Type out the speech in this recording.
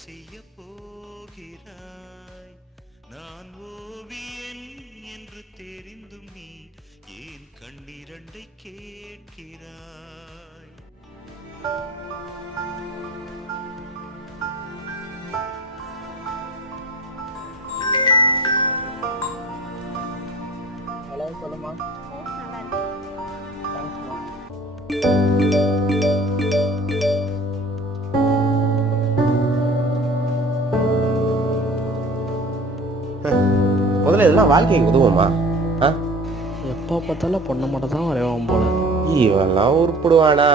செய்ய போகிறாய்? நான் ஓவியன் என்று தெரிந்தும் நீ ஏன் கண்ணிரண்டை கேட்கிறாய்? ஹலோ சொல்லுமா. தேங்க்ஸ்மா. முதல்ல இதெல்லாம் வாழ்க்கைக்கு உதவுமா? எப்போ பார்த்தாலும் பொண்ணை மட்டும் தான் வரைவான் போல. இவெல்லாம் உருப்பிடுவானா?